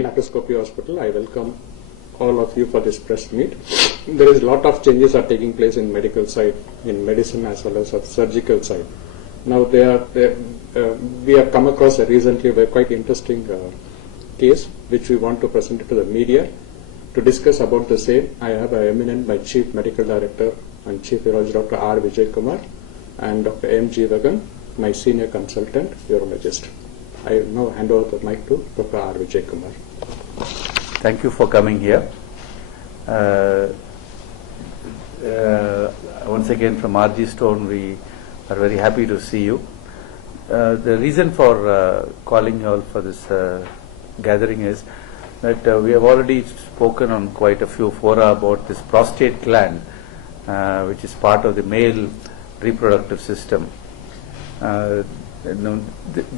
Laparoscopy Hospital. I welcome all of you for this press meet. There is a lot of changes are taking place in medical side, in medicine as well as on surgical side. Now we have come across recently a quite interesting case which we want to present it to the media. To discuss about the same, I have eminent my Chief Medical Director and Chief Urologist Dr. R. Vijay Kumar and Dr. M. G. Vagan, my Senior Consultant Urologist. I now hand over the mic to Dr. R. Vijay Kumar. Thank you for coming here. Once again from RG Stone, we are very happy to see you. The reason for calling you all for this gathering is that we have already spoken on quite a few fora about this prostate gland, which is part of the male reproductive system.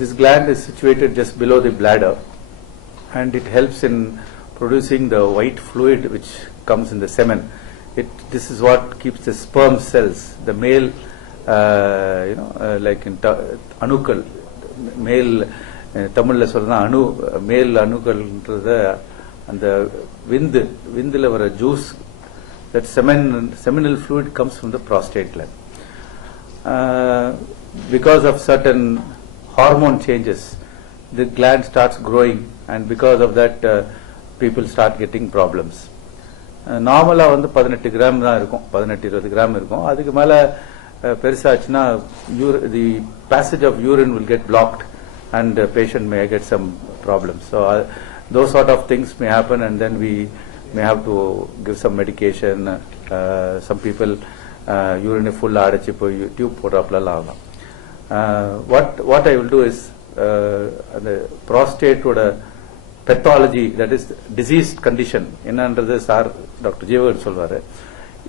This gland is situated just below the bladder, and it helps in producing the white fluid which comes in the semen. This is what keeps the sperm cells, the male, like in anukal, male. தமிழில் சொல்றதா மேல் அணுக்கள்ன்றத அந்த விந்துல வர juice, that seminal fluid comes from the prostate gland. Because of certain hormone changes, the gland starts growing, and because of that people start getting problems. நார்மலா 18 gram தான் இருக்கும், 18-20 gram இருக்கும். அதுக்கு மேல பெருசாச்சுன்னா the passage of urine will get blocked and the patient may get some problems. So those sort of things may happen, and then we may have to give some medication. Some people urine full aadachi poi tube potappala agam. What I will do is the prostate oda pathology, that is diseased condition என்னன்றது sir doctor ஜீவன் சொல்வாரு.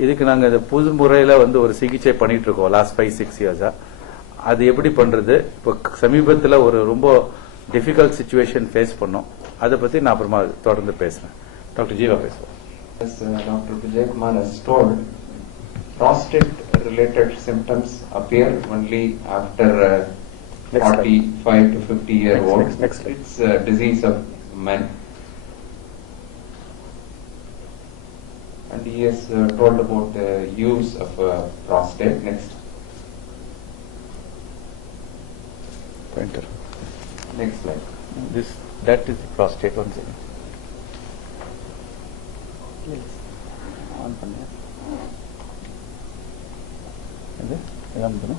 இதுக்கு நாங்க இந்த புது முறையில ஒரு சிகிச்சை பண்ணிட்டு இருக்கோம் லாஸ்ட் 5-6 இயர்ஸா. அது எப்படி பண்றது, இப்போ சமீபத்தில் ஒரு ரொம்ப டிஃபிகல்ட் சிச்சுவேஷன் ஃபேஸ் பண்ணோம். அதை பத்தி நான் அப்புறமா தொடர்ந்து பேசுறேன். டாக்டர் ஜீவா பேசுவோம். As Dr. Vijay Kumar has told, prostate related symptoms appear only after 45 to 50 year old. It's a disease of men. And he has told about the use of prostate. Next. Pointer. Next slide. That is the prostate. One second. On panna. Is it on panna?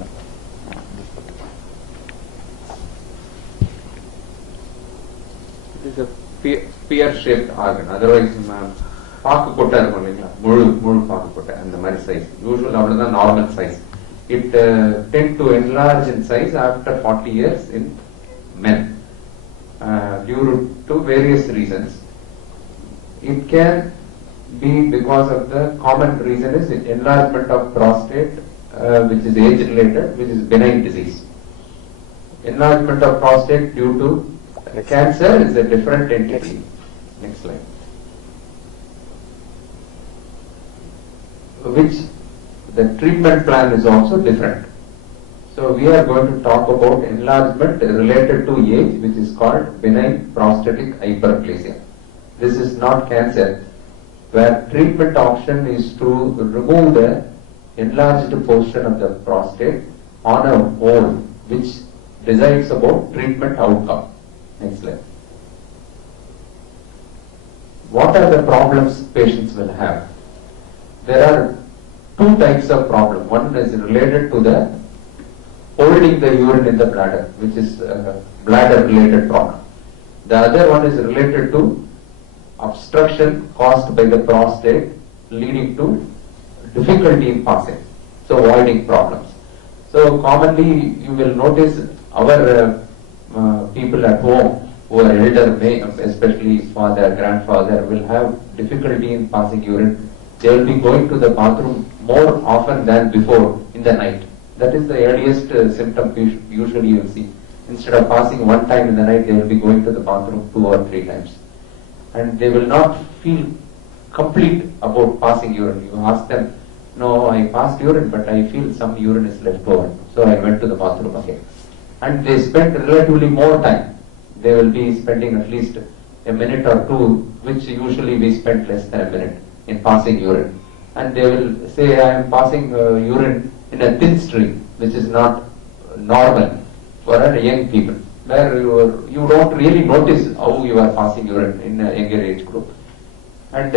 No. It is a pear-shaped organ. Otherwise, பாக்கு கொட்டை இருக்கும் இல்லைங்களா, முழு பாக்கு கொட்டை அந்த மாதிரி size. Usual அவ்வளவுதான் normal size. It tent to enlarge in size after 40 years in men due to various reasons. It can be because of the common reason is enlargement of prostate, which is age related, which is benign disease. Enlargement of prostate due to cancer is a different entity. Next slide. Which the treatment plan is also different. So we are going to talk about enlargement related to age, which is called benign prostatic hyperplasia. This is not cancer, where treatment option is to remove the enlarged portion of the prostate on a hole, which decides about treatment outcome. Next slide. What are the problems patients will have? There are two types of problem. One is related to the holding the urine in the bladder, which is bladder related problem. The other one is related to obstruction caused by the prostate, leading to difficulty in passing, so voiding problems. So commonly you will notice our people at home who are elder, especially father, grandfather, will have difficulty in passing urine. They will be going to the bathroom more often than before in the night. That is the earliest symptom usually you will see. Instead of passing one time in the night, they will be going to the bathroom 2 or 3 times. And they will not feel complete about passing urine. You ask them, no, I passed urine, but I feel some urine is left over. So I went to the bathroom again. and they spend relatively more time. They will be spending at least a minute or two, which usually we spend less than a minute in passing urine. And they will say, I am passing urine in a thin stream, which is not normal for a young people, where you don't really notice how you are passing urine in a younger age group. And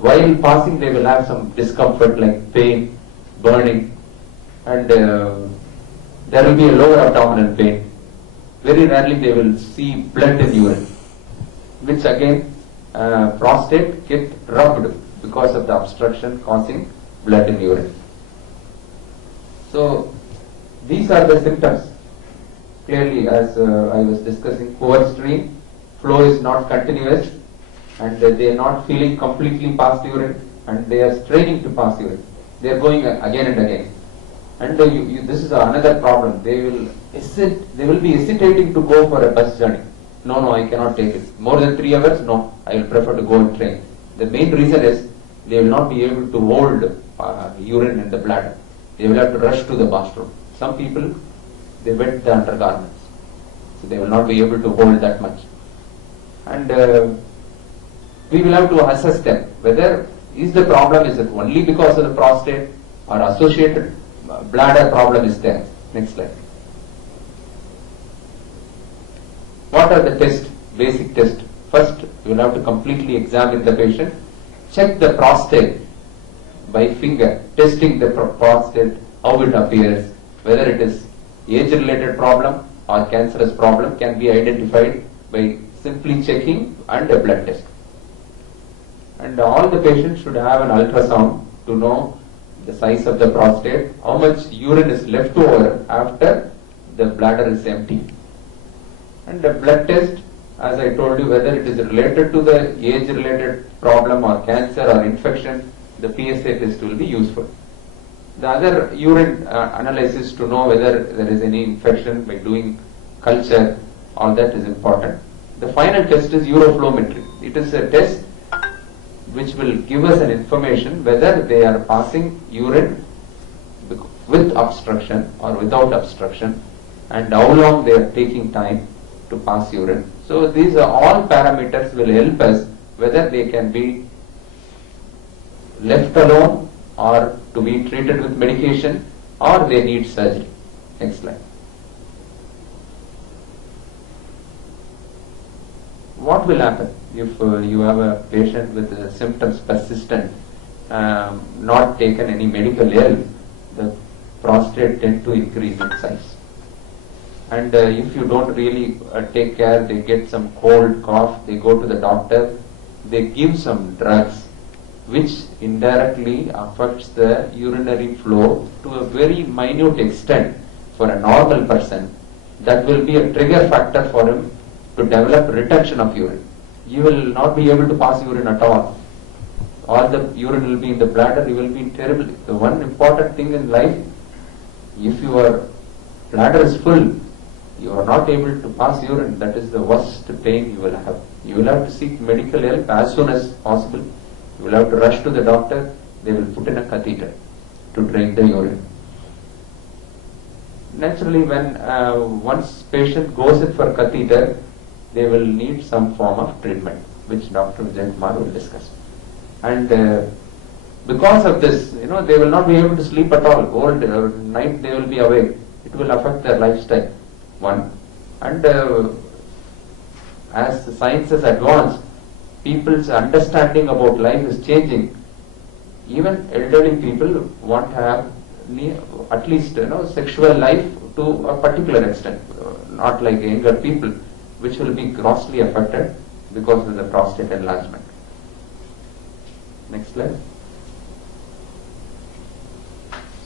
while passing, they will have some discomfort like pain, burning, and there will be a lower abdominal pain. Very rarely they will see blood in urine, which again prostate get rubbed because of the obstruction causing blood in urine. So these are the symptoms. Clearly, as I was discussing, poor stream, flow is not continuous, and they are not feeling completely past urine, and they are straining to pass urine. They are going again and again. And this is another problem. They will be hesitating to go for a bus journey. No, I cannot take it. More than 3 hours? No, I will prefer to go in train. The main reason is they will not be able to hold urine in the bladder. They will have to rush to the bathroom. Some people, they wet the undergarments, so they will not be able to hold that much. And we will have to assess them whether is the problem is it only because of the prostate or associated bladder problem is there. Next slide. What are the tests? Basic test. First, you will have to completely examine the patient. Check the prostate by finger, testing the prostate, how it appears, whether it is age-related problem or cancerous problem can be identified by simply checking and a blood test. And all the patients should have an ultrasound to know the size of the prostate, how much urine is left over after the bladder is empty. And the blood test, as I told you, whether it is related to the age-related problem or cancer or infection, the PSA test will be useful. The other urine analysis to know whether there is any infection by doing culture, all that is important. The final test is uroflowmetry. It is a test which will give us an information whether they are passing urine with obstruction or without obstruction, and how long they are taking time to pass urine. So these are all parameters will help us whether they can be left alone or to be treated with medication or they need surgery. Next slide. What will happen if you have a patient with symptoms persistent, not taken any medical help? The prostate tend to increase in size. And if you don't really take care, they get some cold, cough, they go to the doctor, they give some drugs which indirectly affects the urinary flow to a very minute extent for a normal person. That will be a trigger factor for him to develop retention of urine. You will not be able to pass urine at all. All the urine will be in the bladder, you will be terrible. The one important thing in life, if your bladder is full, you are not able to pass urine, that is the worst pain you will have. You will have to seek medical help as soon as possible. You will have to rush to the doctor, they will put in a catheter to drain the urine. Naturally, when once patient goes in for catheter, they will need some form of treatment, which Dr. Vijay Kumar will discuss. And because of this, they will not be able to sleep at all. Whole night they will be awake. It will affect their lifestyle. One. And as the science has advanced, people's understanding about life is changing. Even elderly people want to have at least sexual life to a particular extent, not like younger people, which will be grossly affected because of the prostate enlargement. Next slide.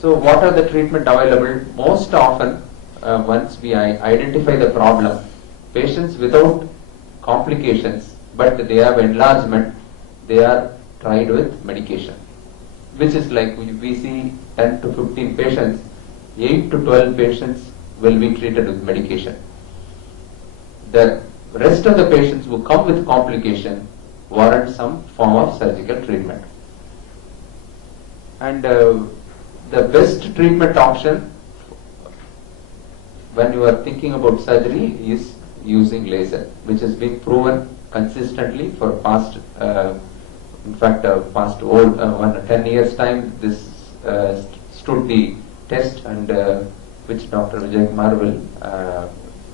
So what are the treatment available? Most often, once we identify the problem, patients without complications, but they have enlargement, they are tried with medication, which is like we see 10 to 15 patients, 8 to 12 patients will be treated with medication. The rest of the patients who come with complication warrant some form of surgical treatment. And the best treatment option when you are thinking about surgery is using laser, which has been proven consistently for past, in fact, past 10 years time. This stood the test, and which Dr. Vijay Kumar will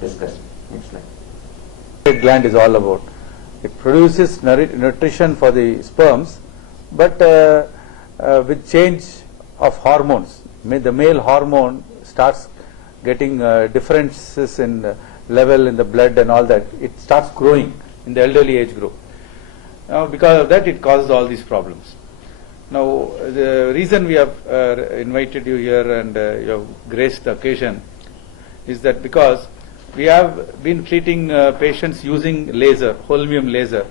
discuss. Next slide. Gland is all about. It produces nutrition for the sperms, but with change of hormones, the male hormone starts getting differences in level in the blood and all that. It starts growing in the elderly age group. Now, because of that, it causes all these problems. Now, the reason we have invited you here and you have graced the occasion is that because we have been treating patients using laser, holmium laser.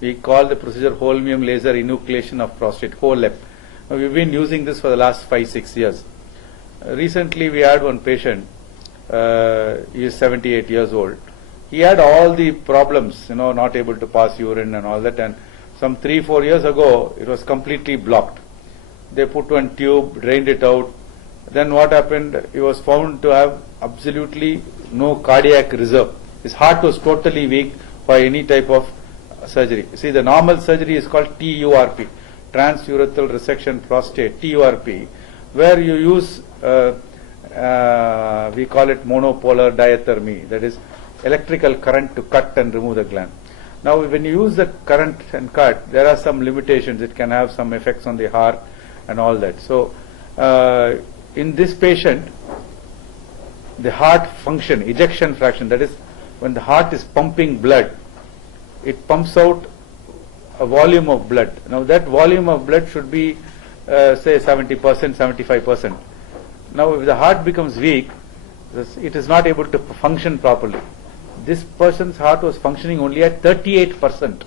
We call the procedure holmium laser enucleation of prostate, HOLEP. We've been using this for the last 5-6 years. Recently, we had one patient. He is 78 years old. He had all the problems, not able to pass urine and all that. And some 3-4 years ago, it was completely blocked. They put one tube, drained it out. Then what happened? He was found to have absolutely no cardiac reserve. His heart was totally weak for any type of surgery. See, the normal surgery is called TURP, transurethral resection prostate, TURP, where you use, we call it monopolar diathermy, that is electrical current to cut and remove the gland. Now, when you use the current and cut, there are some limitations. It can have some effects on the heart and all that. So, in this patient, the heart function, ejection fraction, that is when the heart is pumping blood, it pumps out a volume of blood. Now that volume of blood should be say 70%, 75%. Now if the heart becomes weak, it is not able to function properly. This person's heart was functioning only at 38%.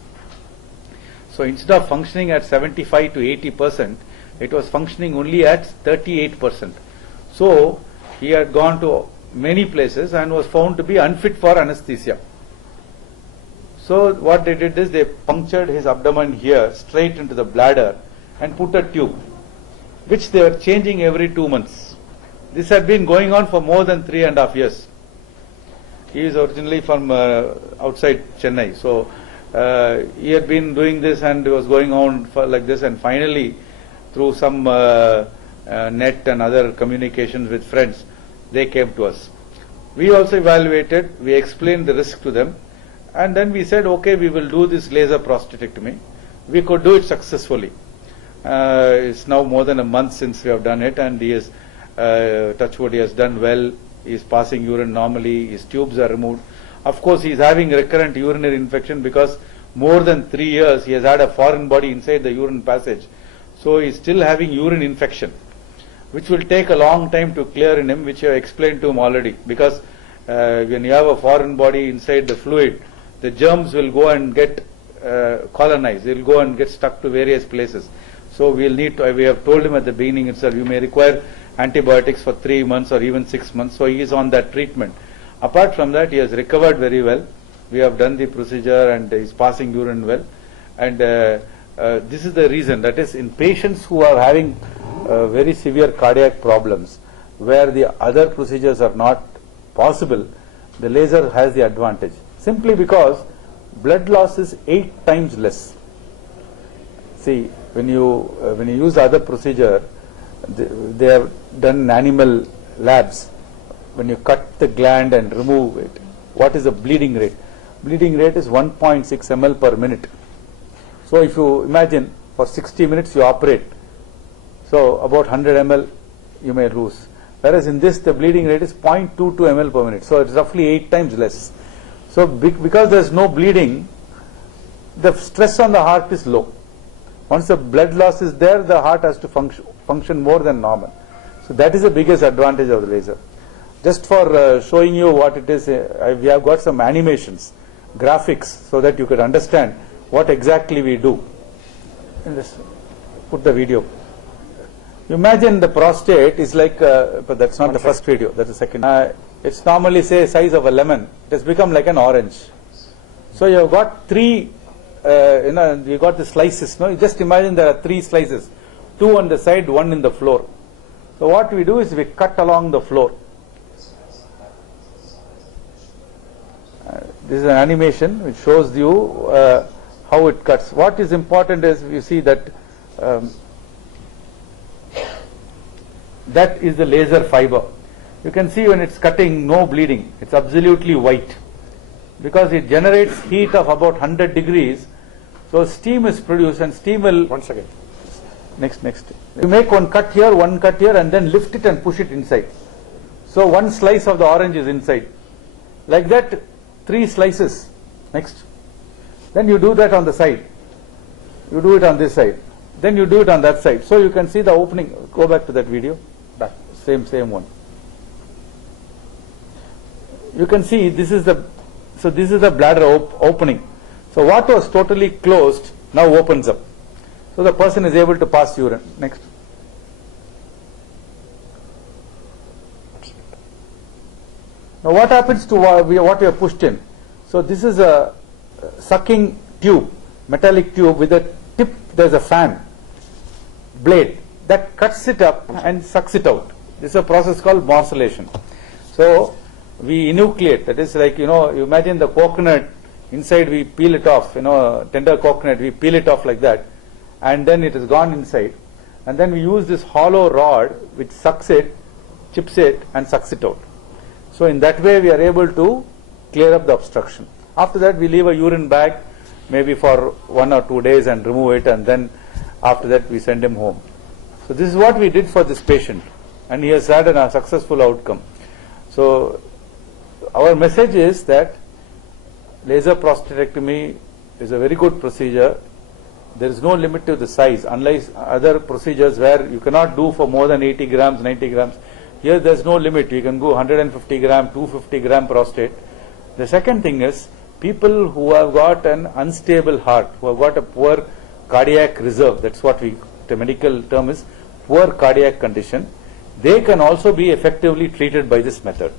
So instead of functioning at 75 to 80%, it was functioning only at 38%. So he had gone to many places and was found to be unfit for anesthesia. So what they did is they punctured his abdomen here straight into the bladder and put a tube, which they were changing every 2 months. This had been going on for more than 3.5 years. He is originally from outside Chennai, so he had been doing this and it was going on for like this, and finally through some net and other communications with friends, they came to us. We also evaluated, we explained the risk to them, and then we said, okay, we will do this laser prostatectomy. We could do it successfully. It's now more than a month since we have done it, and he is, touch wood, he has done well. He is passing urine normally, his tubes are removed. Of course, he is having recurrent urinary infection because more than 3 years he has had a foreign body inside the urine passage. So he is still having urine infection, which will take a long time to clear in him, which I have explained to him already. Because when you have a foreign body inside the fluid, the germs will go and get colonized. They will go and get stuck to various places. So we will need to, we have told him at the beginning itself, you may require antibiotics for 3 months or even 6 months. So he is on that treatment. Apart from that, he has recovered very well. We have done the procedure and he is passing urine well. And this is the reason, that is in patients who are having very severe cardiac problems, where the other procedures are not possible, the laser has the advantage. Simply because blood loss is 8 times less. See, when you use the other procedure, they have done in animal labs. When you cut the gland and remove it, what is the bleeding rate? Bleeding rate is 1.6 ml per minute. So if you imagine for 60 minutes you operate, so about 100 ml you may lose. Whereas in this the bleeding rate is 0.22 ml per minute. So it's roughly 8 times less. So because there is no bleeding, the stress on the heart is low. Once the blood loss is there, the heart has to function more than normal. So that is the biggest advantage of the laser. Just for showing you what it is, we have got some animations, graphics, so that you could understand what exactly we do. And just put the video. Imagine the prostate is like, but that's not the first video, that's the second. It's normally say size of a lemon. It has become like an orange. So you have got 3, you got the slices. No, you just imagine there are 3 slices, 2 on the side, 1 in the floor. So what we do is we cut along the floor. This is an animation which shows you how it cuts. What is important is you see that that is the laser fiber. You can see when it's cutting, no bleeding. It's absolutely white because it generates heat of about 100 degrees. So steam is produced, and steam will. Once again. Next. You make one cut here, and then lift it and push it inside. So one slice of the orange is inside. Like that, 3 slices. Next. Then you do that on the side. You do it on this side. Then you do it on that side. So you can see the opening. Go back to that video. Back. Same one. You can see this is the bladder opening. So what was totally closed now opens up. So the person is able to pass urine. Next. Now what happens to what we have pushed in? So this is a sucking tube, metallic tube with a tip. There's a fan blade that cuts it up and sucks it out. This is a process called morcellation. So we enucleate. That is like, you imagine the coconut, inside we peel it off, tender coconut, we peel it off like that, and then it has gone inside, and then we use this hollow rod which sucks it, chips it, and sucks it out. So in that way we are able to clear up the obstruction. After that we leave a urine bag maybe for 1 or 2 days and remove it, and then after that we send him home. So this is what we did for this patient, and he has had a successful outcome. So our message is that laser prostatectomy is a very good procedure. There is no limit to the size, unlike other procedures where you cannot do for more than 80 grams, 90 grams. Here there is no limit. You can go 150 gram, 250 gram prostate. The second thing is people who have got an unstable heart, who have got a poor cardiac reserve, that's what the medical term is, poor cardiac condition, they can also be effectively treated by this method.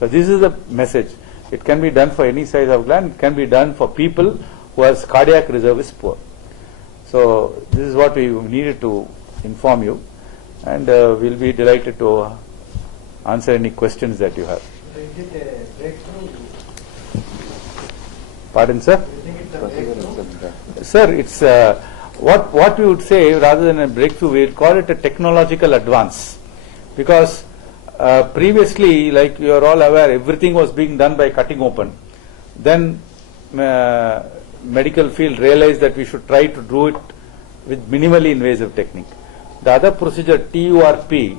So this is the message. It can be done for any size of gland. It can be done for people who has cardiac reserve is poor. So this is what we needed to inform you, and we'll be delighted to answer any questions that you have. Is it a breakthrough? Pardon, sir? Do you think it's a breakthrough? Sir, it's what we would say, rather than a breakthrough, we would call it a technological advance, because previously, like you are all aware, everything was being done by cutting open. Then medical field realized that we should try to do it with minimally invasive technique. The other procedure, TURP,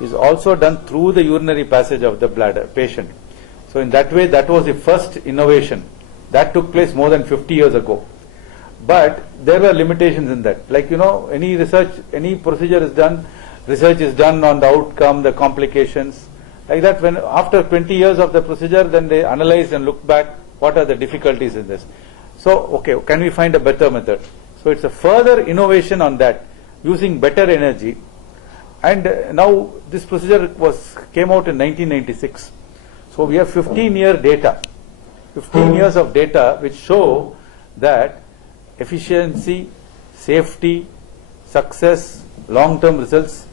is also done through the urinary passage of the bladder patient. So in that way, that was the first innovation. That took place more than 50 years ago. But there were limitations in that. Like, any research, any procedure is done, research is done on the outcome, the complications. Like that, when after 20 years of the procedure, then they analyze and look back, what are the difficulties in this. So, okay, can we find a better method? So it's a further innovation on that, using better energy. And now this procedure came out in 1996. So we have 15-year data, 15 years of data which show that efficiency, safety, success, long-term results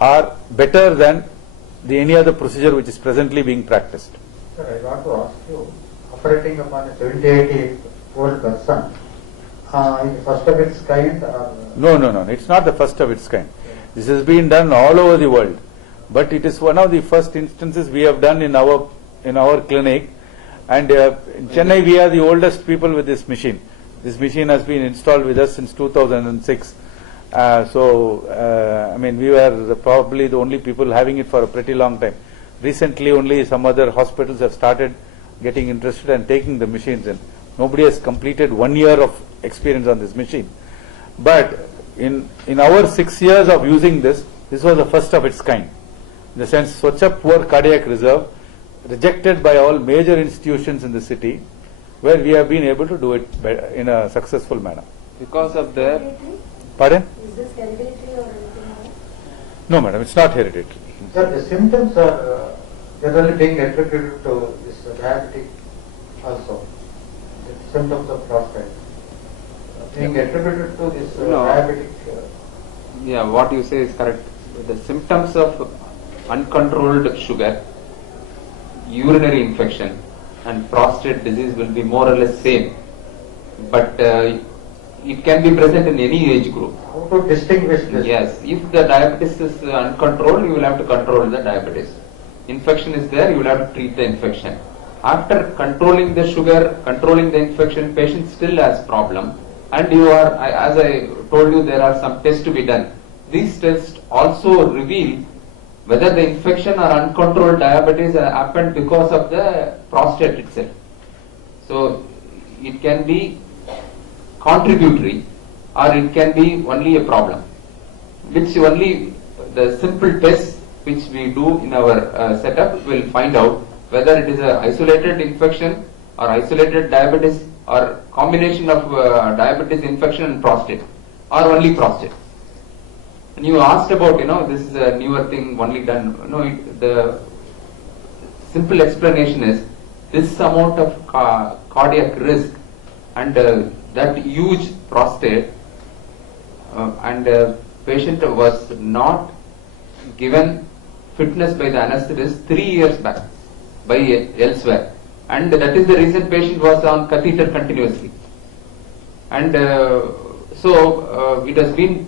are better than any other procedure which is presently being practiced. Sir, I want to ask you, operating upon a 78-year-old person, is the first of its kind? Or No, it's not the first of its kind. This has been done all over the world, but it is one of the first instances we have done in our clinic. And in Chennai, we are the oldest people with this machine. This machine has been installed with us since 2006. I mean, we were probably the only people having it for a pretty long time. Recently, only some other hospitals have started getting interested and taking the machines in. Nobody has completed 1 year of experience on this machine. But in our 6 years of using this was the first of its kind. In the sense, such a poor cardiac reserve, rejected by all major institutions in the city, where we have been able to do it in a successful manner. Because of the Hereditary? Pardon? Is this hereditary or anything else? No, madam, it's not hereditary. Sir, the symptoms are generally being attributed to this diabetic also. The symptoms of prostate. Being attributed to this No. diabetic. Yeah, what you say is correct. The symptoms of uncontrolled sugar, urinary infection, and prostate disease will be more or less same. But it can be present in any age group. How to distinguish this? Yes, if the diabetes is uncontrolled, you will have to control the diabetes. Infection is there, you will have to treat the infection. After controlling the sugar, controlling the infection, patient still has problem. And you are, as I told you, there are some tests to be done. These tests also reveal whether the infection or uncontrolled diabetes happened because of the prostate itself. So it can be contributory or it can be only a problem, which only the simple tests which we do in our setup will find out whether it is an isolated infection or isolated diabetes or combination of diabetes, infection and prostate, or only prostate. And you asked about, this is a newer thing only done. The simple explanation is this amount of cardiac risk and that huge prostate and patient was not given fitness by the anesthetist 3 years back by elsewhere, and that is the reason patient was on catheter continuously. And so it has been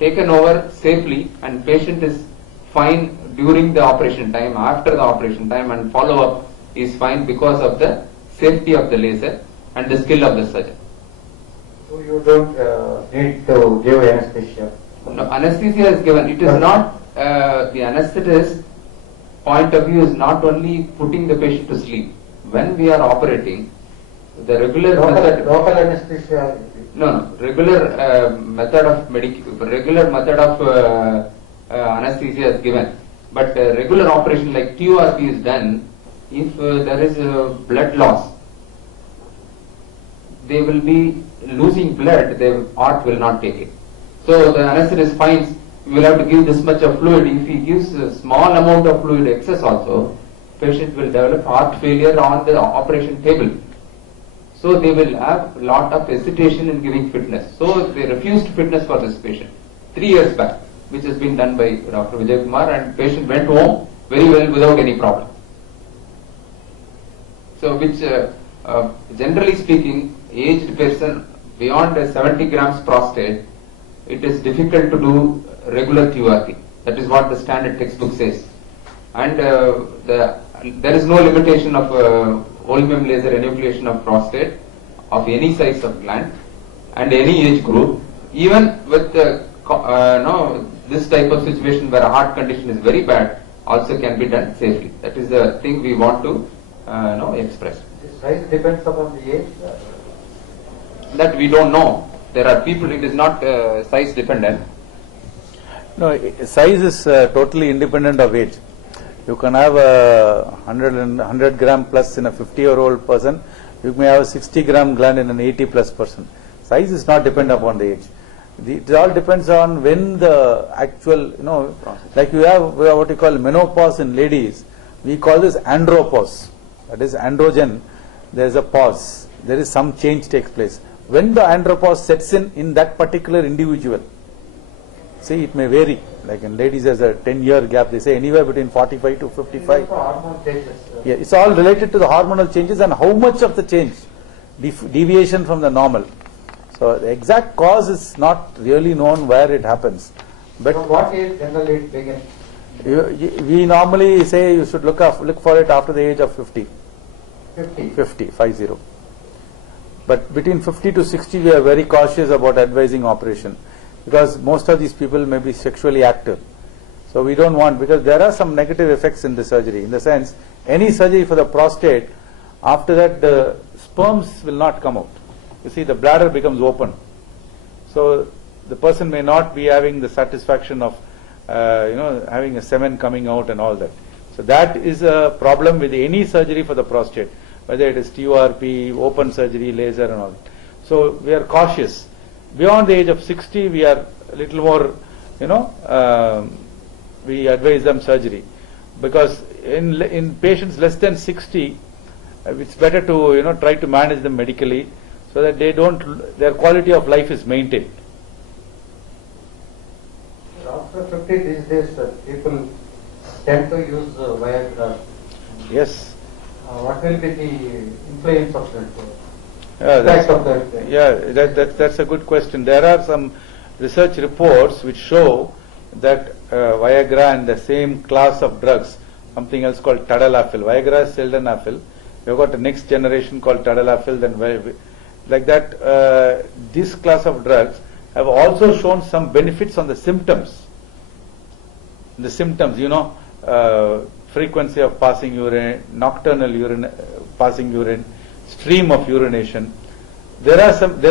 taken over safely, and patient is fine during the operation time, after the operation time, and follow up is fine because of the safety of the laser and the skill of the surgeon. So you don't need to give anesthesia? No, anesthesia is given. It is not, the anesthetist point of view is not only putting the patient to sleep. When we are operating, the regular method... Local anesthesia? No, regular method of anesthesia is given. But regular operation like TURP is done, if there is blood loss, they will be losing blood, the heart will not take it. So the anesthetist finds you will have to give this much of fluid. If he gives a small amount of fluid excess also, patient will develop heart failure on the operation table. So they will have a lot of hesitation in giving fitness. So they refused fitness for this patient 3 years back, which has been done by Dr. Vijay Kumar, and patient went home very well without any problem. So which generally speaking, aged person beyond 70 grams prostate, it is difficult to do regular TURP. That is what the standard textbook says. And there is no limitation of Olmium laser enucleation of prostate of any size of gland and any age group. Even with this type of situation where a heart condition is very bad, also can be done safely. That is the thing we want to express. The size depends upon the age? That we don't know. There are people, it is not size dependent. No, size is totally independent of age. You can have a 100 gram plus in a 50-year-old person. You may have a 60 gram gland in an 80 plus person. Size is not dependent upon the age. It all depends on when the actual, like you have what you call menopause in ladies. We call this andropause. That is androgen. There is a pause. There is some change takes place. When the andropause sets in that particular individual, see, it may vary. Like in ladies, there's a 10-year gap. They say anywhere between 45 to 55. Hormone changes. Yeah, it's all related to the hormonal changes and how much of the change, deviation from the normal. So the exact cause is not really known where it happens. But So what age generally it begins? we normally say you should look for it after the age of 50. 50. 50. But between 50 to 60, we are very cautious about advising operation, because most of these people may be sexually active. So we don't want, because there are some negative effects in the surgery. In the sense, any surgery for the prostate, after that the sperms will not come out. You see, the bladder becomes open. So the person may not be having the satisfaction of, having a semen coming out and all that. So that is a problem with any surgery for the prostate, whether it is TURP, open surgery, laser and all that. So we are cautious. Beyond the age of 60, we are a little more, we advise them surgery. Because in patients less than 60, it's better to, try to manage them medically so that their quality of life is maintained. After 50 these days, people tend to use Viagra. Yes. what will be the influence of that? Yeah, Impact that's, of that? that's a good question. There are some research reports which show that Viagra and the same class of drugs, something else called tadalafil. Viagra is sildenafil. We've got the next generation called tadalafil. Like that, this class of drugs have also shown some benefits on the symptoms. The symptoms, frequency of passing urine, nocturnal urine, passing urine, stream of urination. There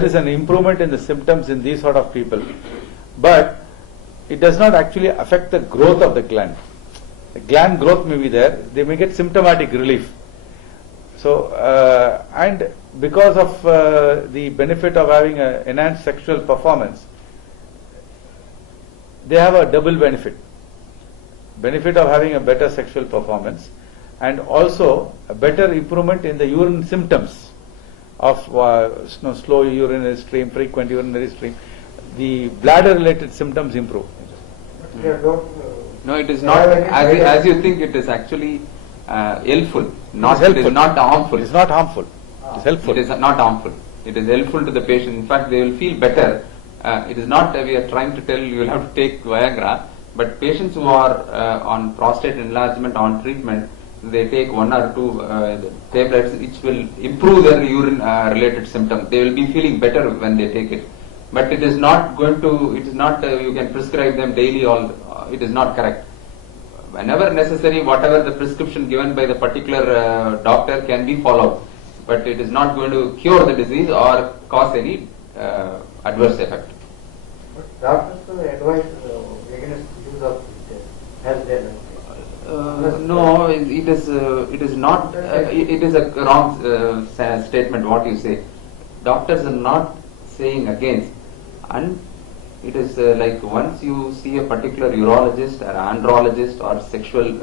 is an improvement in the symptoms in these sort of people, but it does not actually affect the growth of the gland. The gland growth may be there, they may get symptomatic relief. So, and because of the benefit of having an enhanced sexual performance, they have a double benefit. Benefit of having a better sexual performance and also a better improvement in the urine symptoms of slow urinary stream, frequent urinary stream. The bladder related symptoms improve. No, it is not. As you think, it is actually helpful. It is not harmful. It is not harmful. It is helpful. It is not harmful. It is helpful to the patient. In fact, they will feel better. It is not we are trying to tell you will have to take Viagra, but patients who are on prostate enlargement on treatment, they take 1 or 2 tablets, which will improve their urine related symptoms. They will be feeling better when they take it. But it is not going to, it is not, you can prescribe them daily, it is not correct. Whenever necessary, whatever the prescription given by the particular doctor can be followed. But it is not going to cure the disease or cause any adverse effect. But doctors advise against use of it as their No, it is not. It is a wrong statement. What you say, doctors are not saying against, and it is like once you see a particular urologist or andrologist or sexual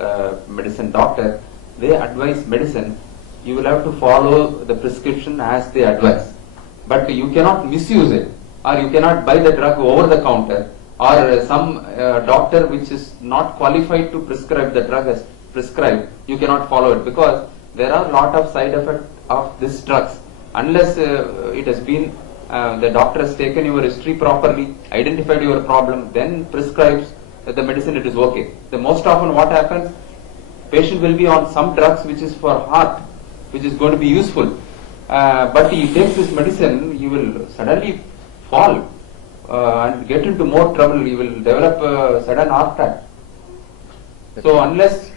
medicine doctor, they advise medicine. You will have to follow the prescription as they advise, but you cannot misuse it, or you cannot buy the drug over the counter, or some doctor which is not qualified to prescribe the drug as prescribed, you cannot follow it, because there are a lot of side effects of these drugs. Unless it has been, the doctor has taken your history properly, identified your problem, then prescribes the medicine, it is okay. The most often what happens, patient will be on some drugs which is for heart, which is going to be useful, but he takes this medicine, he will suddenly fall and get into more trouble. He will develop a sudden heart attack. So unless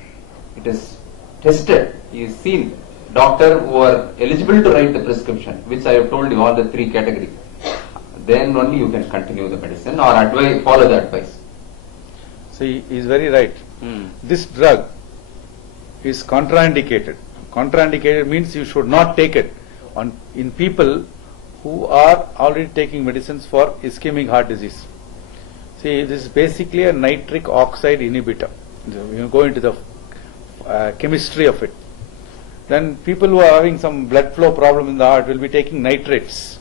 it is tested, he is seen, doctor who are eligible to write the prescription, which I have told you all the 3 categories, then only you can continue the medicine or follow the advice. See, he is very right. This drug is contraindicated. Contraindicated means you should not take it in people who are already taking medicines for ischemic heart disease. See, this is basically a nitric oxide inhibitor. You go into the chemistry of it. Then people who are having some blood flow problem in the heart will be taking nitrates.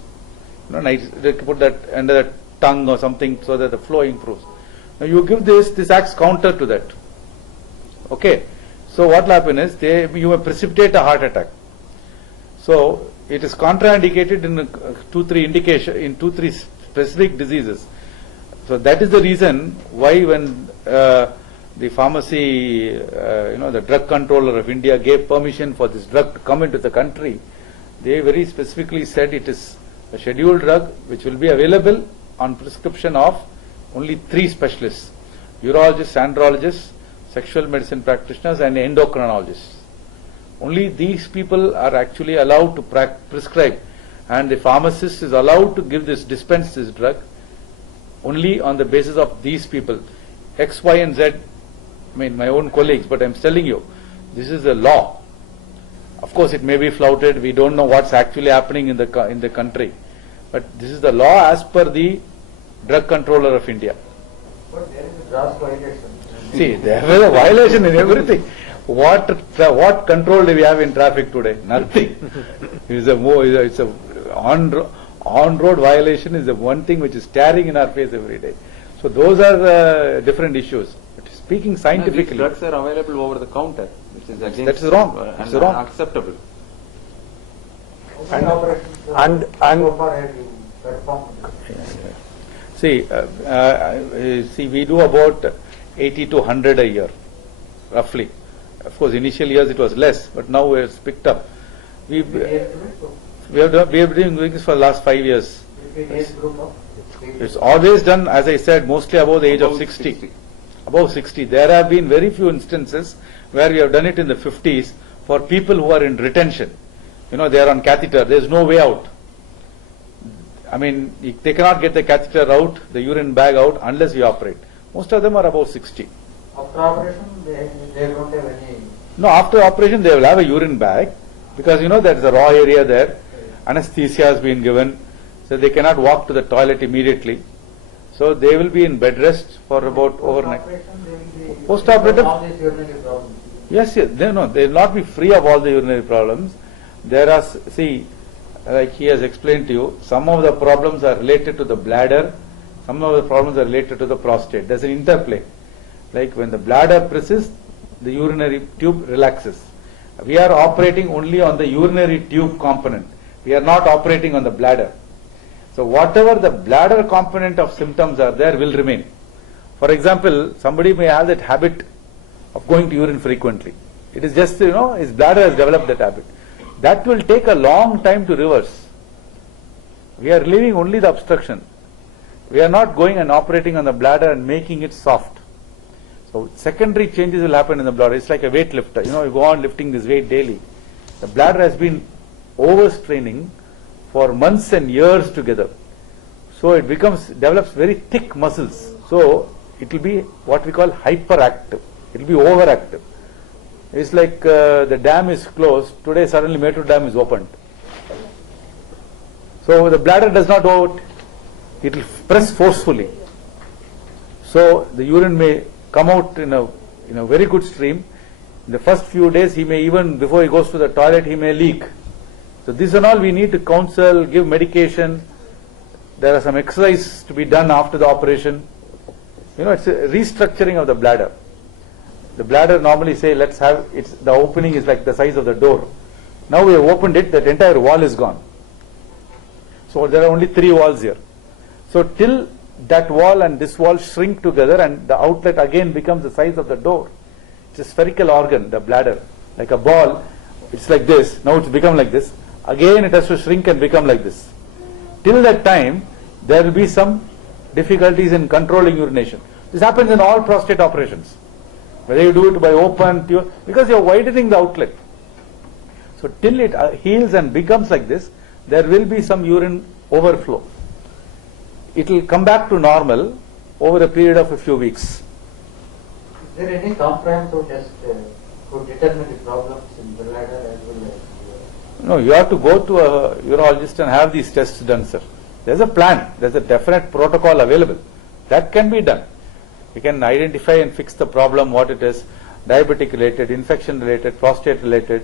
They put that under the tongue or something so that the flow improves. Now you give this acts counter to that. Okay. So what will happen is you may precipitate a heart attack. So it is contraindicated in 2-3 specific diseases. So that is the reason why when the pharmacy, the drug controller of India gave permission for this drug to come into the country, they very specifically said it is a scheduled drug which will be available on prescription of only 3 specialists: urologists, andrologists, sexual medicine practitioners and endocrinologists. Only these people are actually allowed to prescribe, and the pharmacist is allowed to dispense this drug only on the basis of these people, X, Y and Z. I mean my own colleagues, but I am telling you, this is the law. Of course it may be flouted, we don't know what's actually happening in the country, but this is the law as per the drug controller of India. But there is a gross violation. See, there is a violation in everything. What control do we have in traffic today? Nothing. It's a on-road violation is the one thing which is staring in our face every day. So those are different issues. Speaking No, these scientifically, drugs are available over the counter, which is against That is wrong. and It's wrong. unacceptable. How many operations and- so far have you performed? see, we do about 80 to 100 a year, roughly. Of course, initial years it was less, but now it's picked up. We Between age group, have been doing this for the last 5 years. between age group of? It's always done, as I said, mostly above the age of About 60. Above 60. There have been very few instances where we have done it in the 50s for people who are in retention. You know, they are on catheter. There is no way out. I mean, they cannot get the catheter out, the urine bag out, unless we operate. Most of them are above 60. After operation, they don't have any. No, after operation they will have a urine bag because you know there is a raw area there. Anesthesia has been given, so they cannot walk to the toilet immediately. So they will be in bed rest for about overnight. Post-operation, they will be. Post-operative? All these urinary problems. Yes, yes. They will not be free of all the urinary problems. There are, see, like he has explained to you, some of the problems are related to the bladder, some of the problems are related to the prostate. There's an interplay. Like when the bladder persists, the urinary tube relaxes. We are operating only on the urinary tube component. We are not operating on the bladder. So whatever the bladder component of symptoms are there will remain. For example, somebody may have that habit of going to urine frequently. It is just, you know, his bladder has developed that habit. That will take a long time to reverse. We are relieving only the obstruction. We are not going and operating on the bladder and making it soft. So secondary changes will happen in the bladder. It's like a weight lifter. You know, you go on lifting this weight daily. The bladder has been overstraining for months and years together. So it develops very thick muscles. So it will be what we call hyperactive. It will be overactive. It's like the dam is closed. Today suddenly Metro Dam is opened. So the bladder does not out. It will press forcefully. So the urine may come out in a very good stream. In the first few days, he may even, before he goes to the toilet, he may leak. So this and all we need to counsel, give medication. There are some exercise to be done after the operation. You know, it's a restructuring of the bladder. The bladder normally say, the opening is like the size of the door. Now we have opened it, that entire wall is gone. So there are only 3 walls here. So till that wall and this wall shrink together and the outlet again becomes the size of the door. It's a spherical organ, the bladder, like a ball. It's like this. Now it's become like this. Again it has to shrink and become like this. Till that time, there will be some difficulties in controlling urination. This happens in all prostate operations. Whether you do it by open, pure, because you are widening the outlet. So till it heals and becomes like this, there will be some urine overflow. It will come back to normal over a period of a few weeks. Is there any comprehensive test to determine the problems in the bladder as well as? No, you have to go to a urologist and have these tests done, sir. There's a plan. There's a definite protocol available. That can be done. We can identify and fix the problem, what it is, diabetic related, infection related, prostate related,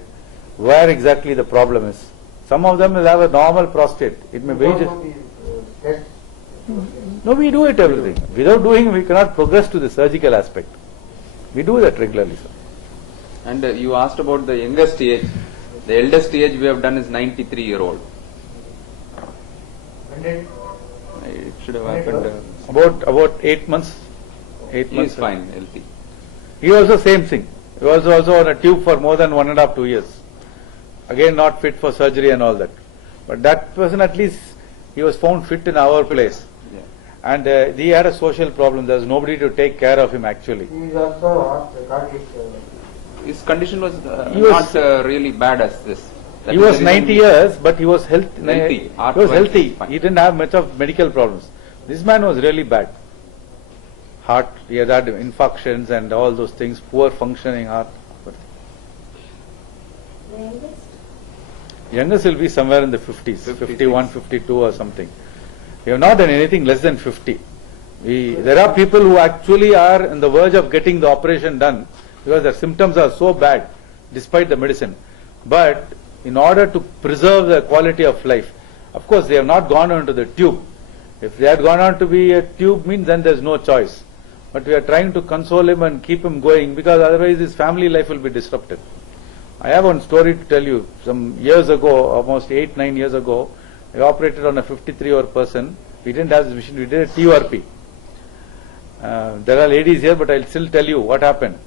where exactly the problem is. Some of them will have a normal prostate. It may be just... Tests? No, we do it everything. Without doing, we cannot progress to the surgical aspect. We do that regularly, sir. And you asked about the youngest age. The eldest age we have done is 93-year-old. When did? It should have happened. About 8 months. 8 He months. is fine, healthy. He also same thing. He was also on a tube for more than 1.5 to 2 years. Again, not fit for surgery and all that. But that person, at least, he was found fit in our place. Yeah. And he had a social problem. There was nobody to take care of him actually. He is also cardiac. His condition was He was- not really bad as this. That He is was the 90 reason years, but he was healthy. Healthy. He was Heart-wise, healthy. fine. He didn't have much of medical problems. This man was really bad. Heart, he had infarctions and all those things, poor functioning heart. The youngest? Youngest will be somewhere in the 50s, 56. 51, 52 or something. We have not done anything less than 50. There are people who actually are on the verge of getting the operation done because their symptoms are so bad despite the medicine. But in order to preserve the quality of life, of course they have not gone on to the tube. If they had gone on to be a tube means then there is no choice. but we are trying to console him and keep him going, because otherwise his family life will be disrupted. I have one story to tell you. Some years ago, almost 8-9 years ago, I operated on a 53-year-old person. We didn't have this machine, we did a TURP. There are ladies here, but I'll still tell you what happened.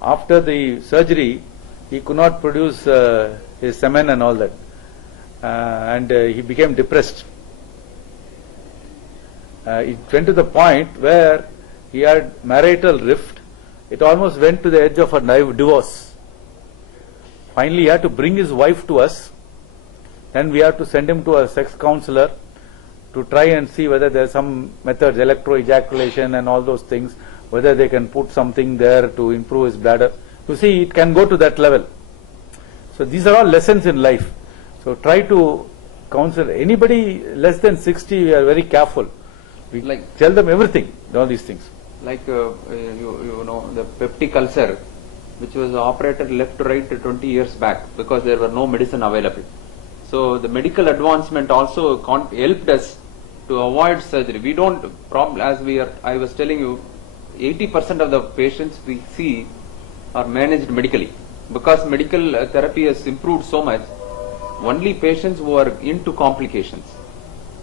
After the surgery, he could not produce his semen and all that. And he became depressed. It went to the point where he had marital rift. It almost went to the edge of a divorce. Finally, he had to bring his wife to us. Then we had to send him to a sex counselor to try and see whether there are some methods, electro-ejaculation and all those things, whether they can put something there to improve his bladder. You see, it can go to that level. So these are all lessons in life. So try to counsel anybody less than 60. We are very careful. We tell them everything, all these things. Like you know the peptic ulcer, which was operated left to right 20 years back because there were no medicine available. So the medical advancement also helped us to avoid surgery. We don't I was telling you, 80% of the patients we see are managed medically because medical therapy has improved so much. Only patients who are into complications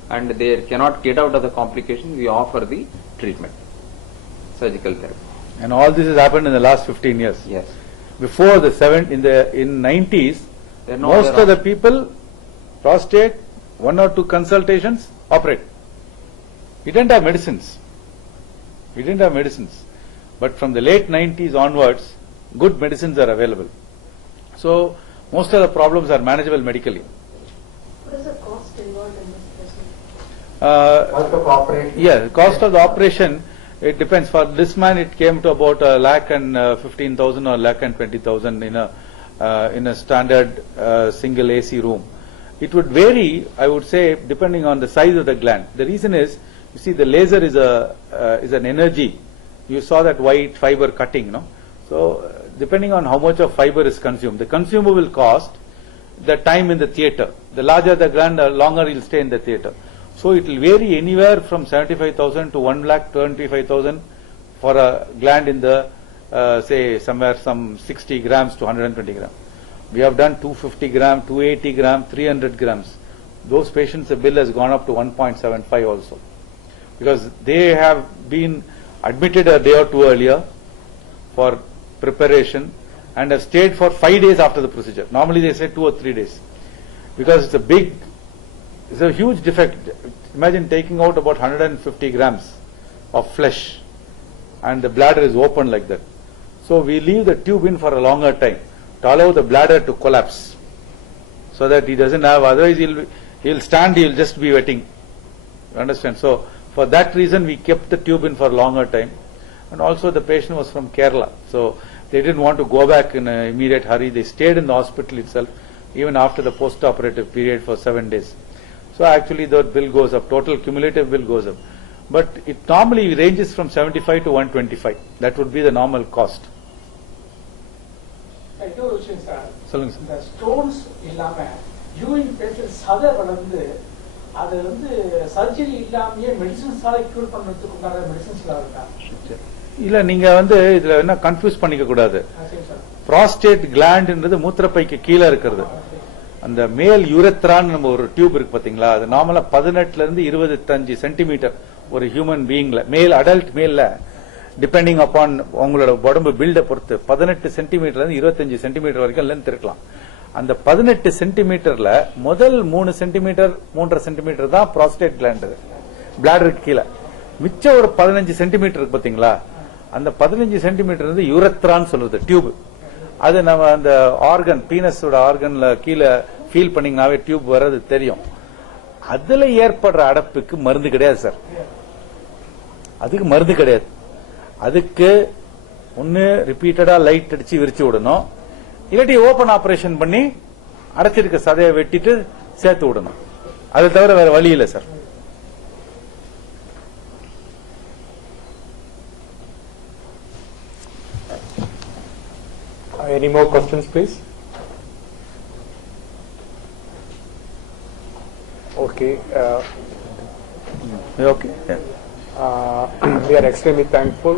and they cannot get out of the complications, we offer the treatment, surgical therapy. And all this has happened in the last 15 years. Yes. Before in 90s, most of the people, prostate, 1 or 2 consultations, operate. We didn't have medicines. But from the late 90s onwards, good medicines are available. So most of the problems are manageable medically. What is the cost involved in this procedure? Cost of operation? Yeah, cost of the operation, it depends. For this man, it came to about 1,15,000 or 1,20,000 in a standard single AC room. It would vary, I would say, depending on the size of the gland. The reason is, you see, the laser is an energy. You saw that white fiber cutting, no? So depending on how much of fiber is consumed, the consumable cost, the time in the theatre. The larger the gland, the longer you'll stay in the theatre. So it will vary anywhere from 75,000 to 1,25,000 for a gland in the say somewhere some 60 grams to 120 grams. We have done 250 gram, 280 gram, 300 grams. Those patients, the bill has gone up to 1.75 also, because they have been admitted a day or two earlier for preparation and have stayed for 5 days after the procedure. Normally they say 2 or 3 days, because it's a huge defect. Imagine taking out about 150 grams of flesh and the bladder is open like that. So we leave the tube in for a longer time to allow the bladder to collapse, so that he doesn't have, otherwise he'll stand, he'll just be wetting. You understand? So for that reason we kept the tube in for a longer time. And also the patient was from Kerala, so they didn't want to go back in an immediate hurry. They stayed in the hospital itself even after the post-operative period for 7 days. So actually the bill goes up, total cumulative bill goes up. But it normally ranges from 75 to 125. That would be the normal cost. இன்னொரு விஷயம் sir, சொல்லுங்க sir. இந்த stones இல்லாம urine patient சதை வளர்ந்து அது surgery இல்லாமயே மெடிசின்ஸால cure பண்றதுக்கு உண்டான மெடிசின்ஸ்லாம் இருக்கா? இல்ல, நீங்க இதுல என்ன கன்ஃபியூஸ் பண்ணிக்க கூடாது. சரி சார். ப்ராஸ்டேட் கிளாண்ட்ன்றது மூத்திரப்பைக்கு கீழே இருக்கிறது. அந்த மேல் யூரெத்ரான் நம்ம ஒரு டியூப் இருக்கு பாத்தீங்களா, அது நார்மலா 18 இருந்து 25 சென்டிமீட்டர் ஒரு ஹியூமன் பீயிங்ல, மேல் அடல்ட் மேல்ல, டிபெண்டிங் அப்பான் உங்களோட உடம்பு பில்ட பொறுத்து 18 சென்டிமீட்டர்ல இருந்து 25 சென்டிமீட்டர் வரைக்கும் லென்த் இருக்கலாம். அந்த 18 சென்டிமீட்டர்ல முதல் 3 சென்டிமீட்டர் 3.5 சென்டிமீட்டர் தான் ப்ராஸ்டேட் கிளாண்ட், பிளாடருக்கு கீழே. மிச்சம் ஒரு 15 சென்டிமீட்டர் இருக்கு பாத்தீங்களா, அந்த 15 சென்டிமீட்டர் வந்து யூரெத்ரான் சொல்றது டியூப். அது நம்ம அந்த ஆர்கன், பீனஸோட ஆர்கன்ல கீழே ஃபீல் பண்ணீங்கன்னாவே டியூப் வர்றது தெரியும். அதுல ஏற்படுற அடைப்புக்கு மருந்து கிடையாது சார். அதுக்கு மருந்து கிடையாது. அதுக்கு ஒன்னு ரிப்பீட்டடா லைட் அடிச்சு விரிச்சு விடணும், இல்லாட்டி ஓபன் ஆபரேஷன் பண்ணி அடைச்சிருக்க சதையை வெட்டிட்டு சேர்த்து விடணும். அதை தவிர வேற வழி இல்லை sir. Any more questions, please? Okay. Okay. Yeah. We are extremely thankful